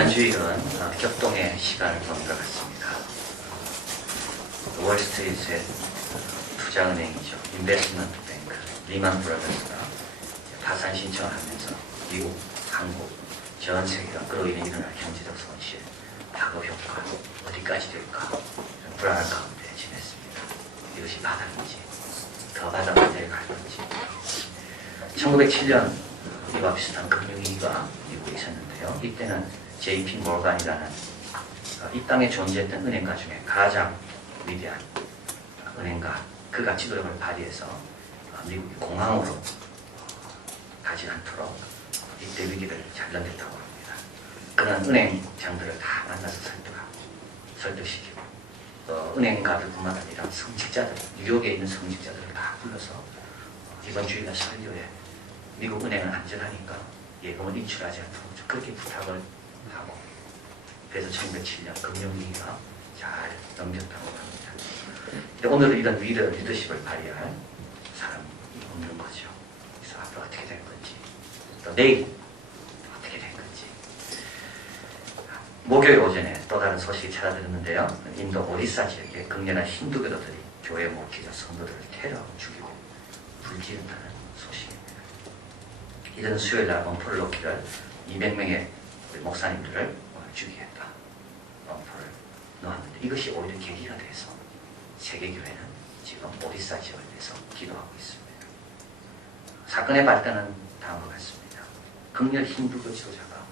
지난 주일은 격동의 시간을 보낸 것 같습니다. 월스트리트의 투자은행이죠. 인베스트먼트 뱅크, 리만 브라더스가 파산 신청을 하면서 미국, 한국, 전 세계가 끌어인해 일어날 경제적 손실, 파급 효과, 어디까지 될까 불안한 가운데 지냈습니다. 이것이 바닥인지 더 바닥으로 내려갈 건지. 1907년 이와 비슷한 금융위기가 미국에 있었는데요. 이때는 JP 모건이라는 이 땅에 존재했던 은행가 중에 가장 위대한 은행가, 그가 지도력을 발휘해서 미국이 공황으로 가지 않도록 이때 위기를 잘 넘겼다고 합니다. 그런 은행장들을 다 만나서 설득시키고 은행가들뿐만 아니라 성직자들, 뉴욕에 있는 성직자들을 다 불러서 이번 주일날 설교에 미국 은행은 안전하니까 예금을 인출하지 않도록 그렇게 부탁을 하고, 그래서 1907년 금융위기가 잘 넘겼다고 합니다. 근데 오늘은 이런 리더십을 발휘할 사람이 없는 거죠. 그래서 앞으로 어떻게 될 건지, 또 내일 어떻게 될 건지. 목요일 오전에 또 다른 소식이 찾아들었는데요. 인도 오리사 지역에 극렬한 힌두교도들이 교회 목회자 성도들을 테러하고 죽이고 불지른다는 소식입니다. 이런 수요일날 엄포를 놓기를 200명의 목사님들을 죽이겠다 엄포를 놓았는데, 이것이 오히려 계기가 돼서 세계교회는 지금 오리사 지역을 위해서 기도하고 있습니다. 사건의 발단은 다음과 같습니다. 극렬 힌두교 지도자가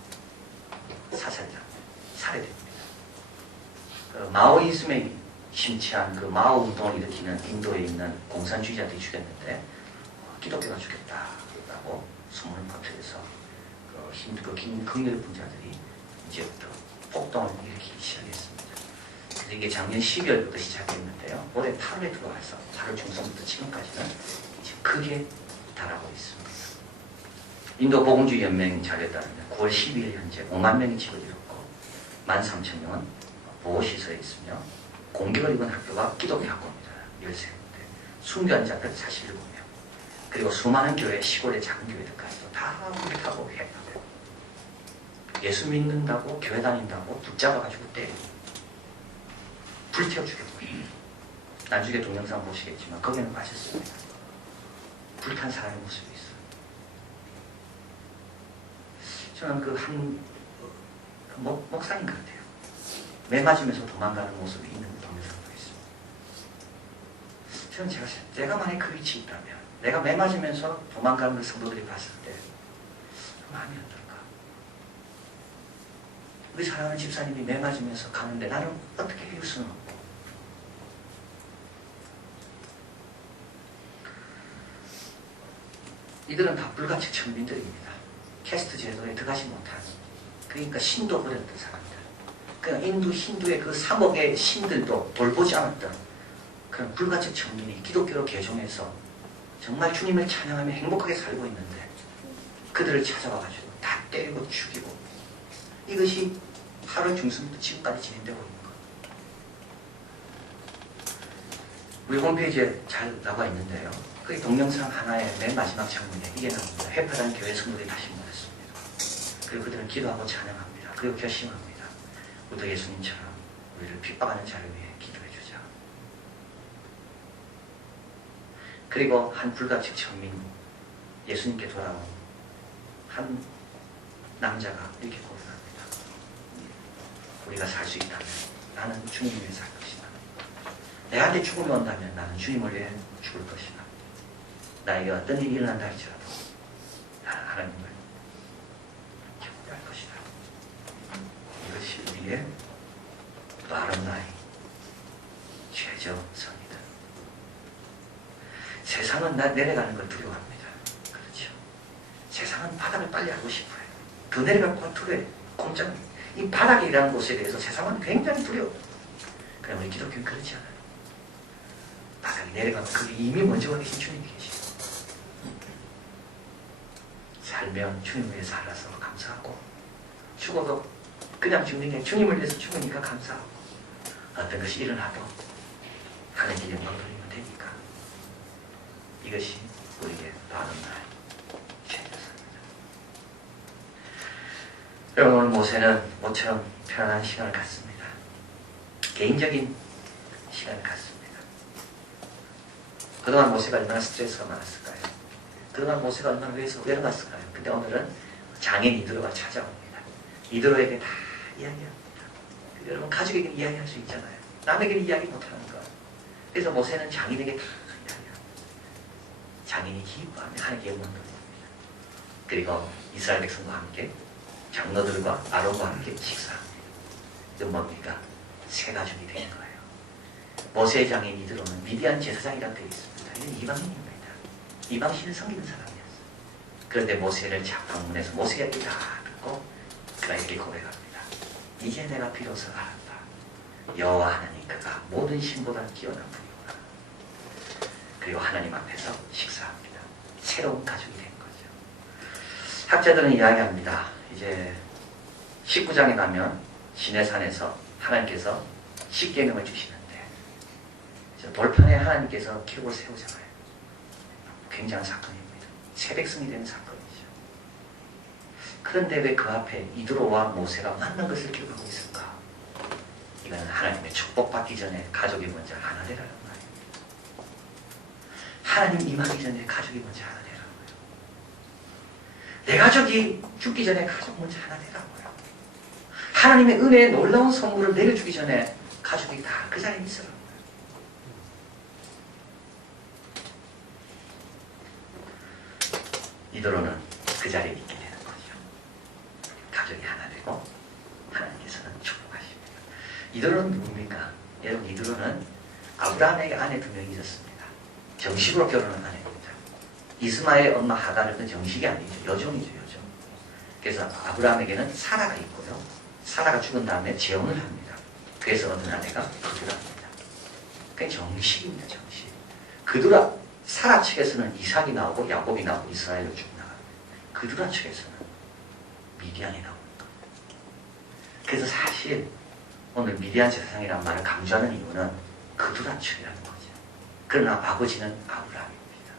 살해됩니다. 마오이즘에 심취한 그 마오 운동을 일으키는 인도에 있는 공산주의자들이 죽였는데 기독교가 죽였다라고 소문을 퍼뜨려서 힌두교 극렬 분자들이 이제부터 폭동을 일으키기 시작했습니다. 그래서 이게 작년 12월부터 시작했는데요. 올해 8월에 들어와서 8월 중순부터 지금까지는 이제 크게 달하고 있습니다. 인도 복음주의 연맹 자료에 따르면 9월 12일 현재 5만 명이 집을 잃었고 13,000명은 보호시설에 있으며, 공격을 입은 학교가 기독교 학교입니다. 13군데, 순교한 자들 47명, 그리고 수많은 교회, 시골의 작은 교회들까지도 다 불타고 해하고, 예수 믿는다고 교회 다닌다고 붙잡아가지고 때리고 불태워 죽였고, 나중에 동영상 보시겠지만 거기는 빠졌습니다. 불탄 사람의 모습이 있어요. 저는 그 한 목사님 같아요. 매 맞으면서 도망가는 모습이 있는 동영상도 있습니다. 저는 제가 만약에 그 위치에 있다면, 내가 매 맞으면서 도망가는 성도들이 봤을 때 마음이 어떨까? 우리 사랑하는 집사님이 매 맞으면서 가는데 나는 어떻게 해줄 수는 없고, 이들은 다 불가치 천민들입니다. 캐스트 제도에 들어가지 못하는, 그러니까 신도 버렸던 사람들, 그냥 힌두의 그 3억의 신들도 돌보지 않았던 그런 불가치 천민이 기독교로 개종해서 정말 주님을 찬양하며 행복하게 살고 있는데, 그들을 찾아와가지고 다 때리고 죽이고, 이것이 8월 중순부터 지금까지 진행되고 있는 거예요. 우리 홈페이지에 잘 나와 있는데요. 그 동영상 하나의 맨 마지막 장면에 이게 나옵니다. 회파단 교회 성도들이 다시 모였습니다. 그리고 그들은 기도하고 찬양합니다. 그리고 결심합니다. 우리도 예수님처럼 우리를 핍박하는 자를 위해 기도해주자. 그리고 한 불가치 천민, 예수님께 돌아온 한 남자가 이렇게 고백합니다. 우리가 살 수 있다면 나는 주님을 위해 살 것이다. 내한테 죽음이 온다면 나는 주님을 위해 죽을 것이다. 나에게 어떤 일이 일어난다 할지라도 나는 하나님을 경배할 것이다. 이것이 우리의 바람나이 최저선이다. 세상은 내려가는 걸 두려워합니다. 그렇죠? 세상은 바닥을 빨리 알고 싶어요. 더 내려갈 것 두려워요. 꼼짝. 이 바닥이라는 곳에 대해서 세상은 굉장히 두려워요. 그럼 우리 기독교는 그렇지 않아요. 바닥이 내려가면 그게 이미 먼저 와 계신 주님이 계시죠. 살면 주님을 위해서 살아서 감사하고, 죽어도 그냥 죽는 게 주님을 위해서 죽으니까 감사하고, 어떤 것이 일어나도 하나님께 영광 돌리면 되니까. 이것이 우리의 바른 날 최저선입니다. 여러분, 오늘 모세는 모처럼 편안한 시간을 갖습니다. 개인적인 시간을 갖습니다. 그동안 모세가 얼마나 스트레스가 많았을까요? 그동안 모세가 얼마나 외로웠을까요? 근데 오늘은 장인 이드로가 찾아옵니다. 이드로에게 다 이야기합니다. 여러분, 가족에게 이야기할 수 있잖아요. 남에게는 이야기 못하는 거. 그래서 모세는 장인에게 다 이야기합니다. 장인이 기뻐하며 하나님께 영광 돌립니다. 그리고 이스라엘 백성과 함께 장로들과 아론과 함께 식사합니다. 그 뭡니까? 새 가족이 된 거예요. 모세의 장인 이드로는 미디안 제사장이라고 되어 있습니다. 이는 이방인입니다. 이방신을 섬기는 사람이었어요. 그런데 모세를 방문해서 모세가 다 듣고 그가 이렇게 고백합니다. 이제 내가 비로소 알았다. 여호와 하나님 그가 모든 신보다 뛰어난 분이구나. 그리고 하나님 앞에서 식사합니다. 새로운 가족이 된 거죠. 학자들은 이야기합니다. 이제 19장에 가면 시내산에서 하나님께서 십계명을 주시는데 돌판에 하나님께서 기록을 세우잖아요. 굉장한 사건입니다. 새 백성이 되는 사건이죠. 그런데 왜 그 앞에 이드로와 모세가 만난 것을 기록하고 있을까? 이건 하나님의 축복받기 전에 가족이 먼저 하나 되라는 말이에요. 하나님 임하기 전에 가족이 먼저 하나 되라는 거예요. 내 가족이 죽기 전에 가족 먼저 하나 되라고요. 하나님의 은혜의 놀라운 선물을 내려주기 전에 가족이 다 그 자리에 있으라고요. 이드로는 그 자리에 있게 되는 거죠. 가족이 하나 되고 하나님께서는 축복하십니다. 이드로는 누굽니까? 여러분, 이드로는 아브라함에게 아내 2명이 있었습니다. 정식으로 결혼한 아내입니다. 이스마엘 엄마 하갈은 정식이 아니죠. 여종이죠, 여종. 그래서 아브라함에게는 사라가 있고요. 사라가 죽은 다음에 재혼을 합니다. 그래서 얻은 아내가 그두라입니다. 그게 정식입니다, 정식. 그두라, 사라 측에서는 이삭이 나오고 야곱이 나오고 이스라엘로 쭉 나갑니다. 그두라 측에서는 미디안이 나옵니다. 그래서 사실 오늘 미디안 제사장이라는 말을 강조하는 이유는 그두라 측이라는 거죠. 그러나 아버지는 아브라함입니다.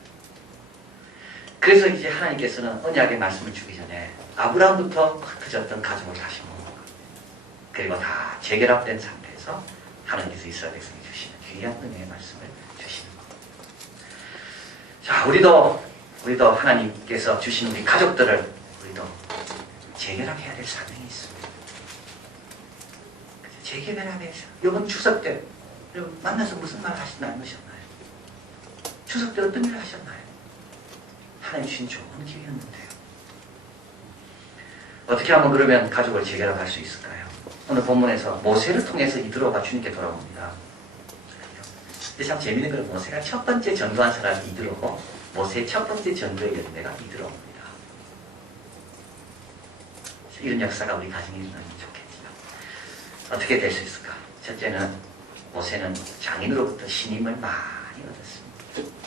그래서 이제 하나님께서는 언약의 말씀을 주기 전에 아브라함부터 흩어졌던 가족을 다시 모으는 겁니다. 그리고 다 재결합된 상태에서 하나님께서 이스라엘 백성이 주시는 귀한 은혜의 말씀을 주시는 겁니다. 자, 우리도 하나님께서 주신 우리 가족들을 우리도 재결합해야 될 사명이 있습니다. 재결합해야 돼서 이번 추석 때 여러분 만나서 무슨 말 하셨나요? 추석 때 어떤 일을 하셨나요? 하나님 주신 좋은 기회였는데요. 어떻게 하면 그러면 가족을 재결합할 수 있을까요? 오늘 본문에서 모세를 통해서 이드로가 주님께 돌아옵니다. 참 재밌는 건 모세가 첫 번째 전도한 사람이 이드로고 모세의 첫 번째 전도의 열매가 이드로입니다. 이런 역사가 우리 가정에 일어나면 좋겠죠. 어떻게 될 수 있을까? 첫째는 모세는 장인으로부터 신임을 많이 얻었습니다.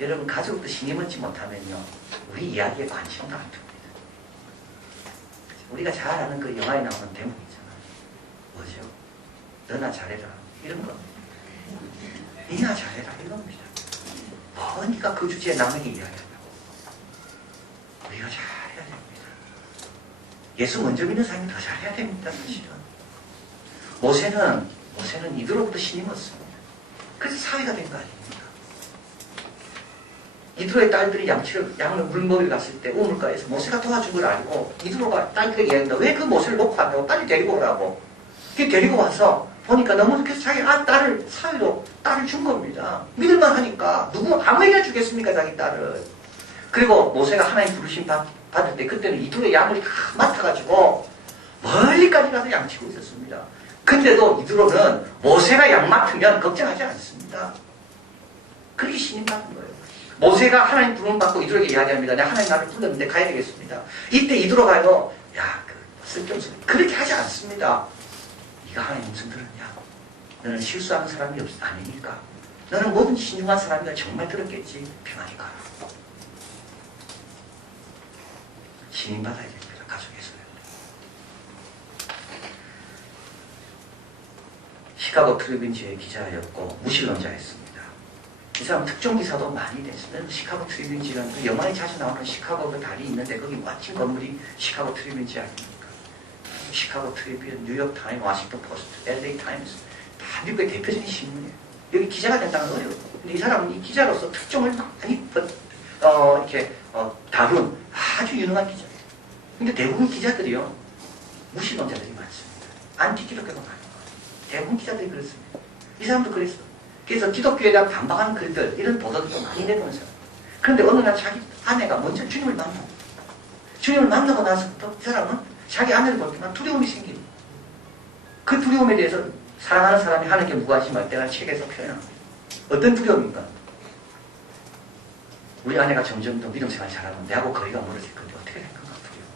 여러분, 가족부터 신임 얻지 못하면요, 우리 이야기에 관심도 안 둡니다. 우리가 잘 아는 그 영화에 나오는 대목 있잖아요. 뭐죠? 너나 잘해라. 이런 거. 니나 잘해라. 이겁니다. 뭐니까 그 주제에 남에게 이야기한다고. 우리가 잘해야 됩니다. 예수 먼저 믿는 사람이 더 잘해야 됩니다. 사실은. 모세는 이드로부터 신임 얻습니다. 그래서 사회가 된 거 아닙니까? 이드로의 딸들이 양을 물먹이러 갔을 때 우물가에서 모세가 도와준 걸 알고 이드로가 딸들에게 이야기한다. 왜 그 모세를 놓고 왔냐고 빨리 데리고 오라고. 데리고 와서 보니까 너무 그래서 자기 딸을 사회로 딸을 준 겁니다. 믿을만 하니까 아무에게나 주겠습니까, 자기 딸을. 그리고 모세가 하나님 부르심 받을 때 그때는 이드로의 양을 다 맡아가지고 멀리까지 가서 양치고 있었습니다. 근데도 이드로는 모세가 양 맡으면 걱정하지 않습니다. 그렇게 신임받은 거예요. 모세가 하나님 부름 받고 이드로에게 이야기합니다. 내가 하나님 나를 불렀는데 가야 되겠습니다. 이때 이드로가요, 쓸데없어. 그렇게 하지 않습니다. 네가 하나님 음성 들었냐? 너는 실수하는 사람이 아니니까. 너는 모든 신중한 사람이가 정말 들었겠지. 평안히 가라. 신임받아야 됩니다. 가족에서요. 시카고 트리뷴지의 기자였고 무신론자였습니다. 이 사람 특종 기사도 많이 냈어요. 시카고 트리뷴지라는 그 영화에 자주 나오는 시카고 그 다리 있는데 거기 멋진 건물이 시카고 트리뷴지 아닙니까? 시카고 트리뷴, 뉴욕 타임, 워싱턴 포스트, LA 타임스 다 미국의 대표적인 신문이에요. 여기 기자가 된다는 건 어려워요. 근데 이 사람은 이 기자로서 특종을 많이 다룬 아주 유능한 기자예요. 근데 대부분 기자들이요, 무신론자들이 많습니다. 안티기독교가 많은 거예요. 대부분 기자들이 그렇습니다. 이 사람도 그랬어. 그래서 기독교에 대한 반박하는 글들, 이런 보도들도 많이 내보는 사람. 그런데 어느 날 자기 아내가 먼저 주님을 만나고, 주님을 만나고 나서부터 이 사람은 자기 아내를 볼 때만 두려움이 생깁니다. 그 두려움에 대해서 사랑하는 사람이 하는 게 무관심할 때가 책에서 표현합니다. 어떤 두려움인가? 우리 아내가 점점 더 믿음 생활 잘하면 내하고 거리가 멀어질 건데 어떻게 될 건가 두려워.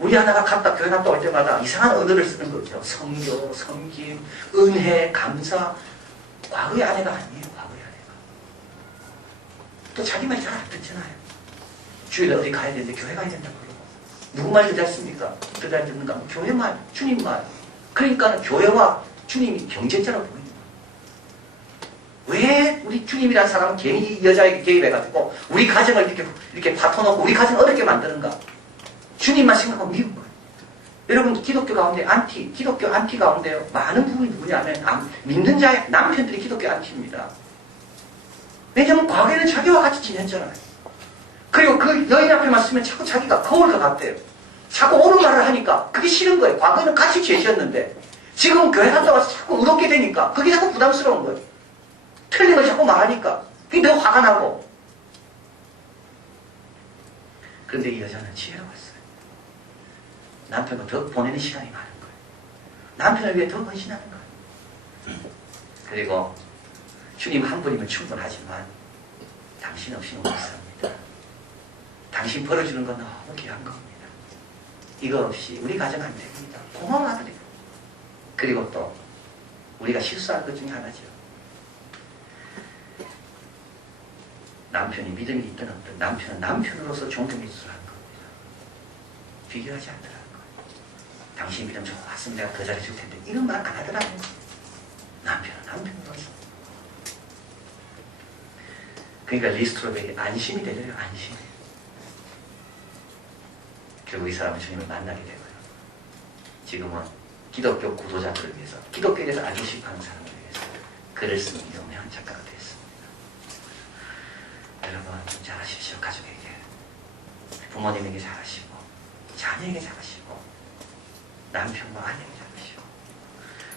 우리 아내가 갔다 교회 갔다 올 때마다 이상한 언어를 쓰는 거죠. 성교, 섬김, 은혜, 감사. 과거의 아내가 아니에요. 과거의 아내가. 또 자기 말 잘 안 듣잖아요. 주일에 어디 가야 되는데 교회 가야 된다고 그러고. 누구 말 더 잘 씁니까? 더 잘 듣는가? 교회 말, 주님 말. 그러니까 교회와 주님이 경쟁자로 보입니다. 왜 우리 주님이라는 사람은 괜히 여자에게 개입해가지고 우리 가정을 이렇게 파토놓고 우리 가정을 어렵게 만드는가? 주님만 생각하고 미운 거예요. 여러분, 기독교 가운데 기독교 안티 가운데요, 많은 부분이 누구냐면 믿는 자의 남편들이 기독교 안티입니다. 왜냐하면 과거에는 자기와 같이 지냈잖아요. 그리고 그 여인 앞에만 쓰면 자꾸 자기가 거울 것 같대요. 자꾸 옳은 말을 하니까 그게 싫은 거예요. 과거에는 같이 죄지었는데 지금 교회 갔다 와서 자꾸 의롭게 되니까 그게 자꾸 부담스러운 거예요. 틀린 걸 자꾸 말하니까 그게 더 화가 나고. 그런데 이 여자는 지혜로웠어요. 남편과 더 보내는 시간이 많은 거예요. 남편을 위해 더 헌신하는 거예요. 그리고 주님 한 분이면 충분하지만 당신 없이는 못 삽니다. 당신 벌어주는 건 너무 귀한 겁니다. 이거 없이 우리 가정 안 됩니다. 고마워하더래요. 그리고 또 우리가 실수한 것 중에 하나죠. 남편이 믿음이 있든 없든 남편은 남편으로서 존경해 주라는 겁니다. 비교하지 않더라는 거예요. 당신 믿음 좋았으면 내가 더 잘해줄 텐데 이런 말 안 하더라는 거예요. 남편은 남편으로서. 그러니까 리스트로베이 안심이 되더래요. 안심. 결국 이 사람은 주님을 만나게 되고요. 지금은 기독교 구도자들을 위해서, 기독교에 대해서 알고 싶어하는 사람을 위해서 글을 쓰는 유명한 작가가 되었습니다. 여러분, 잘하십시오. 가족에게, 부모님에게 잘하시고, 자녀에게 잘하시고, 남편과 아내에게 잘하시고.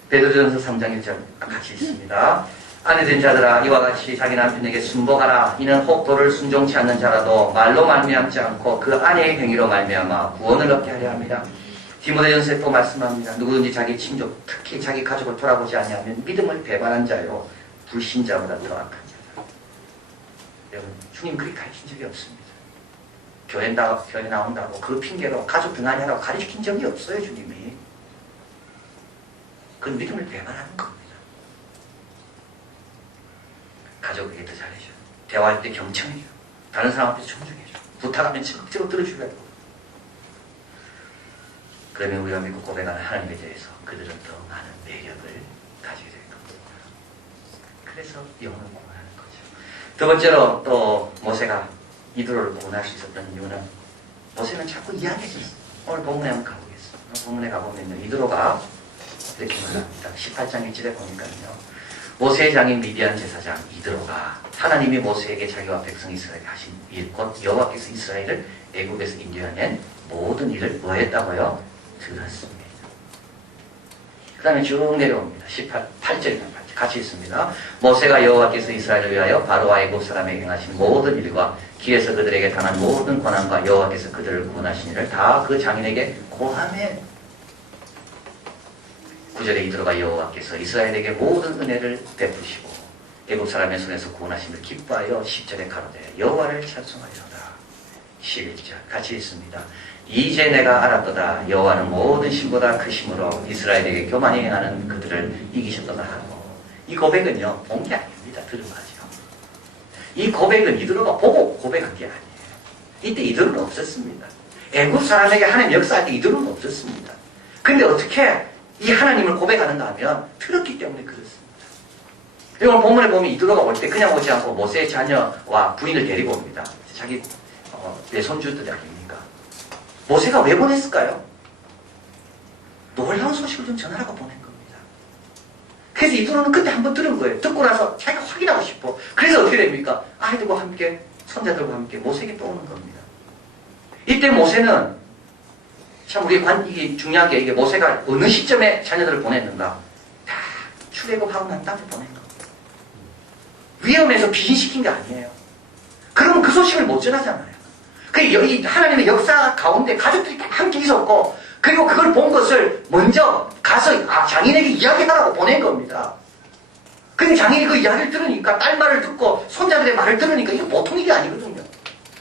베드로전서 3장 1절 같이 읽습니다. 아내된 자들아, 이와 같이 자기 남편에게 순복하라. 이는 혹 도를 순종치 않는 자라도 말로 말미암지 않고 그 아내의 행위로 말미암아 구원을 얻게 하려 합니다. 디모데전서에 또 말씀합니다. 누구든지 자기 친족, 특히 자기 가족을 돌아보지 않으면 믿음을 배반한 자요, 불신자보다 더 악한 자다. 여러분, 주님 그렇게 가르친 적이 없습니다. 교회 나온다고 그 핑계로 가족 등한히하라고 가르친 적이 없어요. 주님이. 그건 믿음을 배반하는 겁니다. 가족에게 더 잘해줘. 대화할 때 경청해줘. 다른 사람 앞에서 존중해줘. 부탁하면 적극적으로 들어주려 고. 그러면 우리가 믿고 고백하는 하나님에 대해서 그들은 더 많은 매력을 가지게 될 겁니다. 그래서 영혼을 구원하는 거죠. 두 번째로 또 모세가 이드로를 구원할 수 있었던 이유는 모세는 자꾸 이야기해줬어요. 오늘 본문에 한번 가보겠습니다. 오늘 본문에 가보면요, 이드로가 이렇게 말합니다. 18장 1절에 보니까요, 모세의 장인 미디안 제사장 이드로가 하나님이 모세에게 자기와 백성 이스라엘에 하신 일, 곧 여호와께서 이스라엘을 애국에서 인도해낸 모든 일을 뭐 했다고요? 들었습니다. 그 다음에 쭉 내려옵니다. 8절입니다. 같이 있습니다. 모세가 여호와께서 이스라엘을 위하여 바로와 애국 사람에게 행하신 모든 일과 길에서 그들에게 당한 모든 고난과 여호와께서 그들을 구원하신 일을 다 그 장인에게 고하매. 9절에 이드로가 여호와께서 이스라엘에게 모든 은혜를 베푸시고 애국 사람의 손에서 구원하심을 기뻐하여 10절에 가로되 여호와를 찬송하리로다. 11절 같이 있습니다. 이제 내가 알았도다. 여호와는 모든 신보다 크심으로 이스라엘에게 교만히 행하는 그들을 이기셨도다 하고. 이 고백은요, 본 게 아닙니다. 들은 거죠. 이 고백은 이드로가 보고 고백한 게 아니에요. 이때 이드로는 없었습니다. 애국 사람에게 하나님 역사할 때 이드로는 없었습니다. 근데 어떻게 이 하나님을 고백하는가 하면 들었기 때문에 그렇습니다. 오늘 본문에 보면 이드로가 올 때 그냥 오지 않고 모세의 자녀와 부인을 데리고 옵니다. 자기 내 손주들이 아닙니까? 모세가 왜 보냈을까요? 놀라운 소식을 좀 전하라고 보낸 겁니다. 그래서 이두로는 그때 한번 들은 거예요. 듣고 나서 자기가 확인하고 싶어. 그래서 어떻게 됩니까? 아이들과 함께, 손자들과 함께 모세에게 또 오는 겁니다. 이때 모세는 참 이게 중요한 게, 이게 모세가 어느 시점에 자녀들을 보냈는가? 다 출애굽하고 난 다음에 보낸 겁니다. 위험해서 비신시킨 게 아니에요. 그러면 그 소식을 못 전하잖아요. 이 하나님의 역사 가운데 가족들이 다 함께 있었고, 그리고 그걸 본 것을 먼저 가서 장인에게 이야기하라고 보낸 겁니다. 근데 장인이 그 이야기를 들으니까, 딸 말을 듣고 손자들의 말을 들으니까 이거 보통 일이 아니거든요.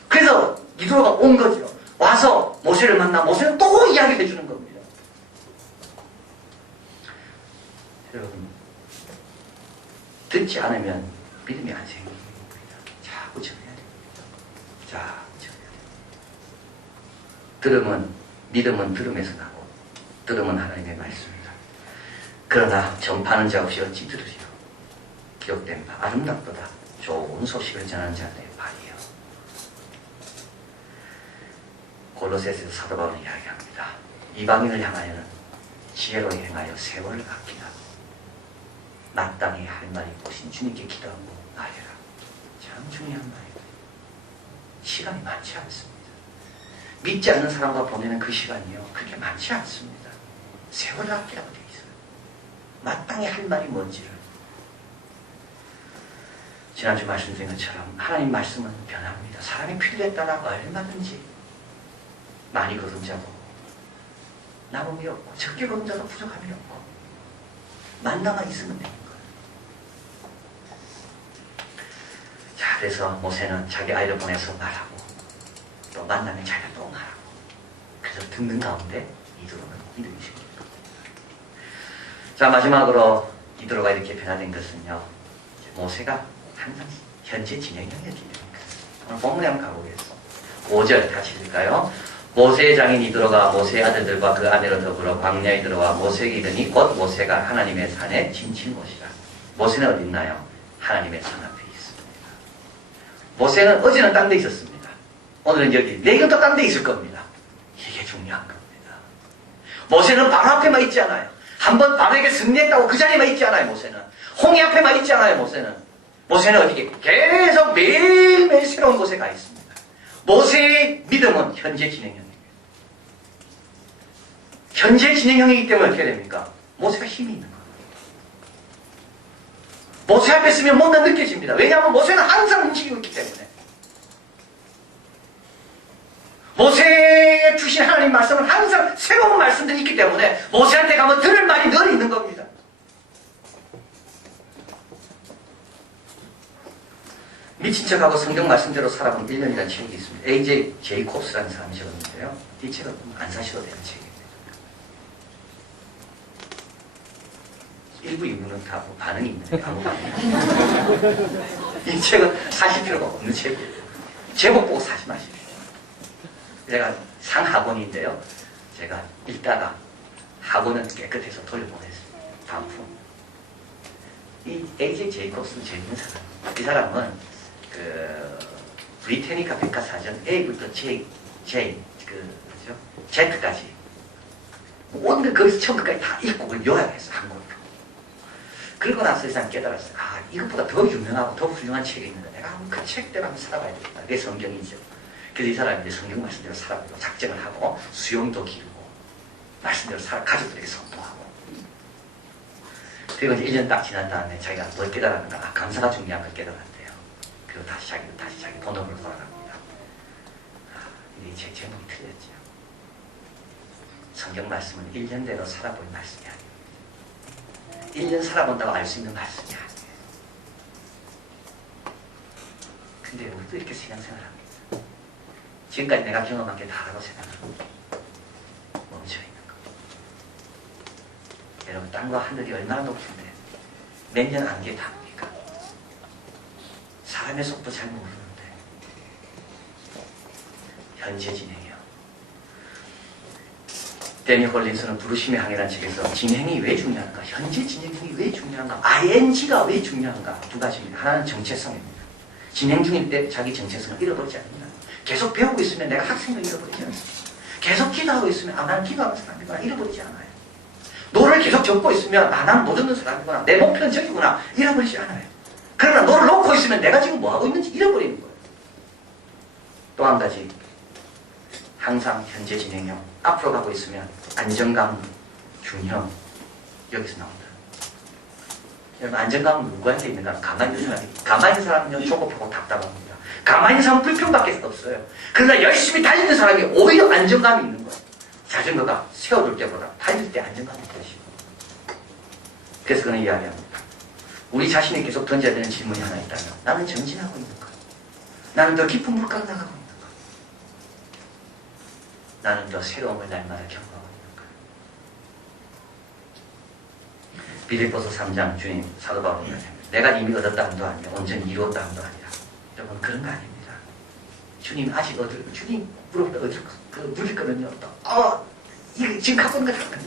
그래서 이두로가 온 거죠. 와서 모세를 만나 모세는 또 이야기를 해주는 겁니다. 여러분, 듣지 않으면 믿음이 안 생깁니다. 자꾸 전해야 됩니다. 자꾸 전해야 됩니다. 믿음은 들음에서 나고, 들음은 하나님의 말씀입니다. 그러나 전파하는 자 없이 어찌 들으리요. 기록된 바 아름답도다 좋은 소식을 전하는 자들의 발이요. 골로새서 사도 바울은 이야기합니다. 이방인을 향하여는 지혜로 행하여 세월을 아끼라. 마땅히 할 말이 보신 주님께 기도하고 나해라. 참 중요한 말이에요. 시간이 많지 않습니다. 믿지 않는 사람과 보내는 그 시간이요, 그렇게 많지 않습니다. 세월을 아끼라고 되어 있어요. 마땅히 할 말이 뭔지를. 지난주 말씀드린 것처럼 하나님 말씀은 변합니다. 사람의 필요에 따라 얼마든지 많이 거둔자도 남음이 없고, 적게 거둔자도 부족함이 없고, 만나가 있으면 되는 거예요. 자, 그래서 모세는 자기 아이를 보내서 말하고, 또 만나면 자기가 또 말하고, 그래서 듣는 가운데 이두로는 믿음이 생깁니다. 자, 마지막으로 이두로가 이렇게 변화된 것은요, 모세가 항상 현재 진행형이었기 때문입니다. 오늘 본문에 한번 가보겠습니다. 5절 같이 읽을까요? 모세의 장인 이두로가 모세의 아들들과 그 아내로 더불어 광야에 들어와 모세에게 이르니 곧 모세가 하나님의 산에 진친 곳이라. 모세는 어디 있나요? 하나님의 산 앞에 있습니다. 모세는 어제는 딴 데 있었습니다. 오늘은 여기, 내일은 또 딴 데 있을 겁니다. 이게 중요한 겁니다. 모세는 바로 앞에만 있지 않아요. 한번 바로에게 승리했다고 그 자리에만 있지 않아요. 모세는 홍해 앞에만 있지 않아요. 모세는 어디에 계속 매일매일 새로운 곳에 가 있습니다. 모세의 믿음은 현재 진행형입니다. 현재 진행형이기 때문에 어떻게 됩니까? 모세가 힘이 있는 겁니다. 모세 앞에 있으면 뭔가 느껴집니다. 왜냐하면 모세는 항상 움직이고 있기 때문에. 모세에 주신 하나님 말씀은 항상 새로운 말씀들이 있기 때문에 모세한테 가면 들을 말이 늘 있는 겁니다. 미친 척하고 성경 말씀대로 살아본 1년이라는 책이 있습니다. A.J. 제이콥스라는 사람이 적었는데요. 이 책은 안 사셔도 되는 책입니다. 1부, 2부는 다 반응이 있는데 아무 반응이 없습니다. 이 책은 사실 필요가 없는 책이에요. 제목 보고 사지 마십시오. 제가 상학원인데요. 제가 읽다가 학원은 깨끗해서 돌려보냈습니다. 반품. 이 A.J. 제이콥스는 재밌는 사람입니다. 이 사람은 브리테니카 백과사전 A부터 Z까지 모든 거기서 처음까지 다 읽고 그걸 요약해서 한국으로. 그러고 나서 이 사람 깨달았어요. 아, 이것보다 더 유명하고 더 훌륭한 책이 있는데 내가 한번 그 책대로 한번 살아봐야 되겠다. 그게 성경이죠. 그래서 이 사람이 이제 성경 말씀대로 살아보고 작정을 하고 수용도 기르고 말씀대로 가족들에게 선포하고. 그리고 이제 1년 딱 지난 다음에 자기가 뭘 깨달았는가? 아, 감사가 중요한 걸 깨달았대요. 그리고 다시 자기 본업으로 돌아갑니다. 이 제 제목이 틀렸죠. 성경 말씀은 1년대로 살아볼 말씀이 아니에요. 1년 살아본다고 알 수 있는 말씀이 아니에요. 근데 우리도 이렇게 신앙생활합니다. 지금까지 내가 경험한 게 다라고 생각하고 멈춰있는 겁니다. 여러분, 땅과 하늘이 얼마나 높은데 몇 년 안개 답니까? 사람의 속도 잘 모르는데 현재 진행이요. 데니 홀린스는 부르심의 항해라는 책에서 진행이 왜 중요한가? 현재 진행이 왜 중요한가? ING가 왜 중요한가? 두 가지입니다. 하나는 정체성입니다. 진행 중일 때 자기 정체성을 잃어버리지 않는다. 계속 배우고 있으면 내가 학생을 잃어버리지 않습니다. 계속 기도하고 있으면 나는 기도하는 사람이구나 잃어버리지 않아요. 노를 계속 적고 있으면 나는 못 얻는 사람이구나. 내 목표는 저기구나. 잃어버리지 않아요. 그러나 노를 놓고 있으면 내가 지금 뭐하고 있는지 잃어버리는 거예요. 또 한 가지. 항상 현재 진행형. 앞으로 가고 있으면 안정감, 균형. 여기서 나온다. 여러분 안정감은 누구한테 있는가? 가만히 있는 사람이. 가만히 있는 사람은요 조급하고 답답합니다. 가만히 있는 사람은 불평밖에 없어요. 그러나 열심히 달리는 사람이 오히려 안정감이 있는 거예요. 자전거가 세워둘 때보다 달릴 때 안정감이 있으시고. 그래서 그는 이야기합니다. 우리 자신이 계속 던져야 되는 질문이 하나 있다면 나는 전진하고 있는가? 나는 더 깊은 물가로 나가고 있는가? 나는 더 새로움을 날마다 경험하고 있는가? 빌립보서 3장 주님 사도 바울이 내가 이미 얻었다 함도 아니라 온전히 이루었다 함도 아니라 여러분 그런 거 아닙니다. 주님 아직 주님 무릎도 누릴 거는요. 이거 지금 갖고 있는 거잖아요.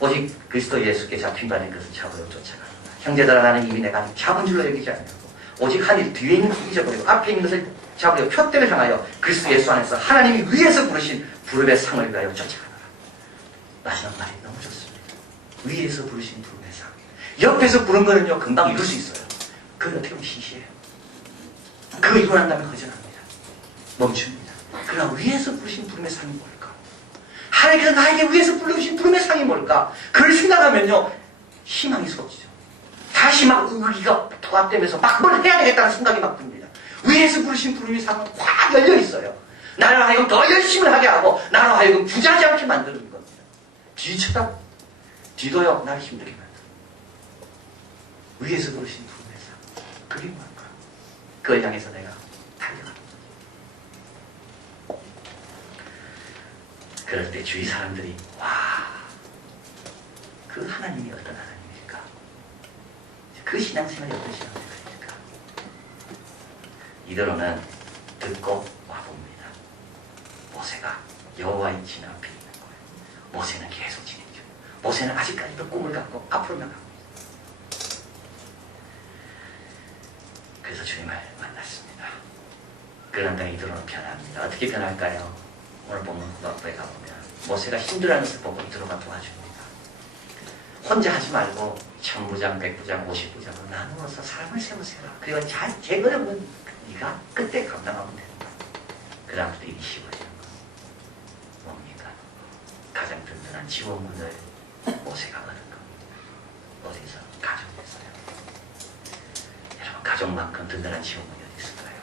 오직 그리스도 예수께 잡힌 바 된 것을 잡으려 쫓아간다. 형제들아 나는 이미 내가 잡은 줄로 여기지 아니하고 오직 한 일 뒤에 있는 것을 잊어버리고 앞에 있는 것을 잡으려 표대를 향하여 그리스도 예수 안에서 하나님이 위에서 부르신 부름의 상을 위하여 쫓아가노라. 마지막 말이 너무 좋습니다. 위에서 부르신 부름의 상. 옆에서 부른 거는요 금방 이룰 수 있어요. 그건 어떻게 보면 시시해요. 그거 이루고 난 다음에 거절합니다. 멈춥니다. 그러나 위에서 부르신 부름의 상이 뭘까? 하나님께서 나에게 위에서 부르신 부름의 상이 뭘까? 그걸 생각하면요 희망이 쏟지죠. 다시 막 의기가 통합되면서 막 뭘 해야 되겠다는 생각이 막 듭니다. 위에서 부르신 부름의 상은 확 열려 있어요. 나를 하여금 더 열심히 하게 하고 나를 하여금 부자지 않게 만드는 겁니다. 뒤쳐다보 뒤도요 나를 힘들게 만들어. 위에서 부르신 부름의 상 그게 뭘까? 그걸 향해서 내가 달려갑니다. 그럴 때 주위 사람들이 그 하나님이 어떤 하나님일까? 그 신앙생활이 어떤 신앙생활일까? 이대로는 듣고 와봅니다. 모세가 여호와의 진 앞에 있는 거예요. 모세는 계속 진행 중. 모세는 아직까지도 꿈을 갖고 앞으로 나갑니다. 그래서 주님을 만났습니다. 그런 땅에 이대로는 변합니다. 어떻게 변할까요? 오늘 보면 후반부에 가보면 모세가 힘들어하는 것을 보고 이대로가 도와줍니다. 혼자 하지 말고 1000부장, 100부장, 50부장으로 나누어서 사람을 세우세요. 그리고 잘 제거하면 네가 그때 감당하면 된다. 그 다음부터 일이 쉬워지는 거. 뭡니까? 가장 든든한 지원군을 모세가 얻은 겁니다. 어디서? 가족에서요. 여러분 가족만큼 든든한 지원군이 어디 있을까요?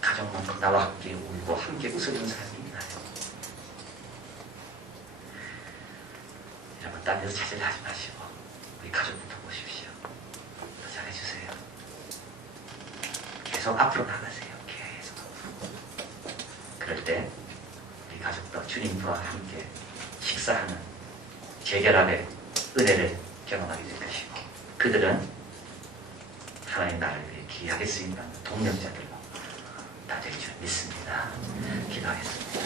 가족만큼 나와 함께 울고 함께 웃어주는 사람이 있나요? 여러분 딴 데서 차질 하지 마시고 우리 가족부터 보십시오. 더 잘해주세요. 계속 앞으로 나가세요. 계속 앞으로. 그럴 때 우리 가족도 주님과 함께 식사하는 재결합의 은혜를 경험하게 될 것이고 그들은 하나님 나를 위해 귀하게 쓰임받는 동력자들로 다 될 줄 믿습니다. 기도하겠습니다.